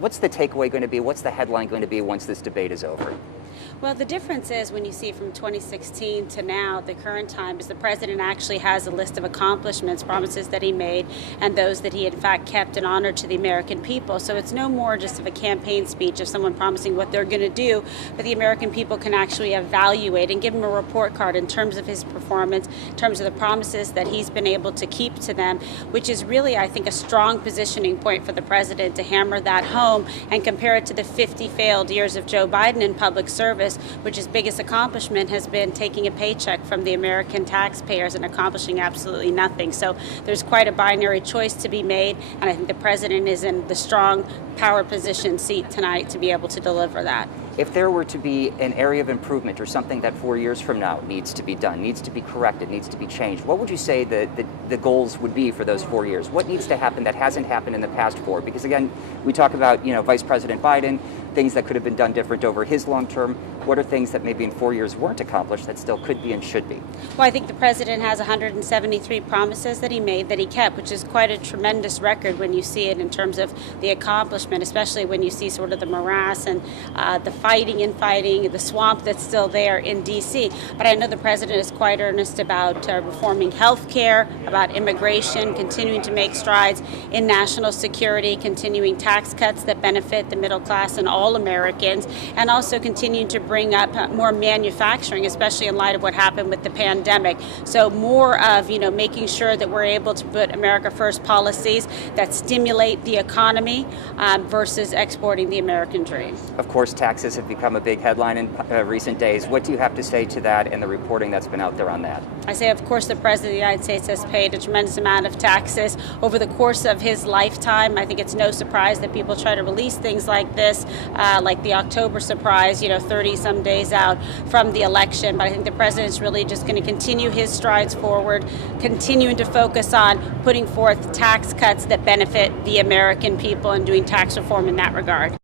What's the takeaway going to be? What's the headline going to be once this debate is over? Well, the difference is when you see from 2016 to now, the current time, is the president actually has a list of accomplishments, promises that he made, and those that he in fact kept and honored to the American people. So it's no more just of a campaign speech of someone promising what they're going to do, but the American people can actually evaluate and give him a report card in terms of his performance, in terms of the promises that he's been able to keep to them, which is really, I think, a strong positioning point for the president to hammer that home and compare it to the 50 failed years of Joe Biden in public service, which his biggest accomplishment has been taking a paycheck from the American taxpayers and accomplishing absolutely nothing. So there's quite a binary choice to be made, and I think the president is in the strong power position seat tonight to be able to deliver that. If there were to be an area of improvement or something that 4 years from now needs to be done, needs to be corrected, needs to be changed, what would you say the goals would be for those 4 years? What needs to happen that hasn't happened in the past 4? Because again, we talk about, Vice President Biden, things that could have been done different over his long term. What are things that maybe in 4 years weren't accomplished that still could be and should be? Well, I think the president has 173 promises that he made that he kept, which is quite a tremendous record when you see it in terms of the accomplishment, especially when you see sort of the morass and the fighting, the swamp that's still there in D.C. But I know the president is quite earnest about reforming health care, about immigration, continuing to make strides in national security, continuing tax cuts that benefit the middle class and all Americans, and also continuing to bring up more manufacturing, especially in light of what happened with the pandemic. So more of, making sure that we're able to put America First policies that stimulate the economy versus exporting the American dream. Of course, taxes have become a big headline in recent days. What do you have to say to that and the reporting that's been out there on that? I say, of course, the President of the United States has paid a tremendous amount of taxes over the course of his lifetime. I think it's no surprise that people try to release things like this, like the October surprise, 30-some days out from the election. But I think the President's really just going to continue his strides forward, continuing to focus on putting forth tax cuts that benefit the American people and doing tax reform in that regard.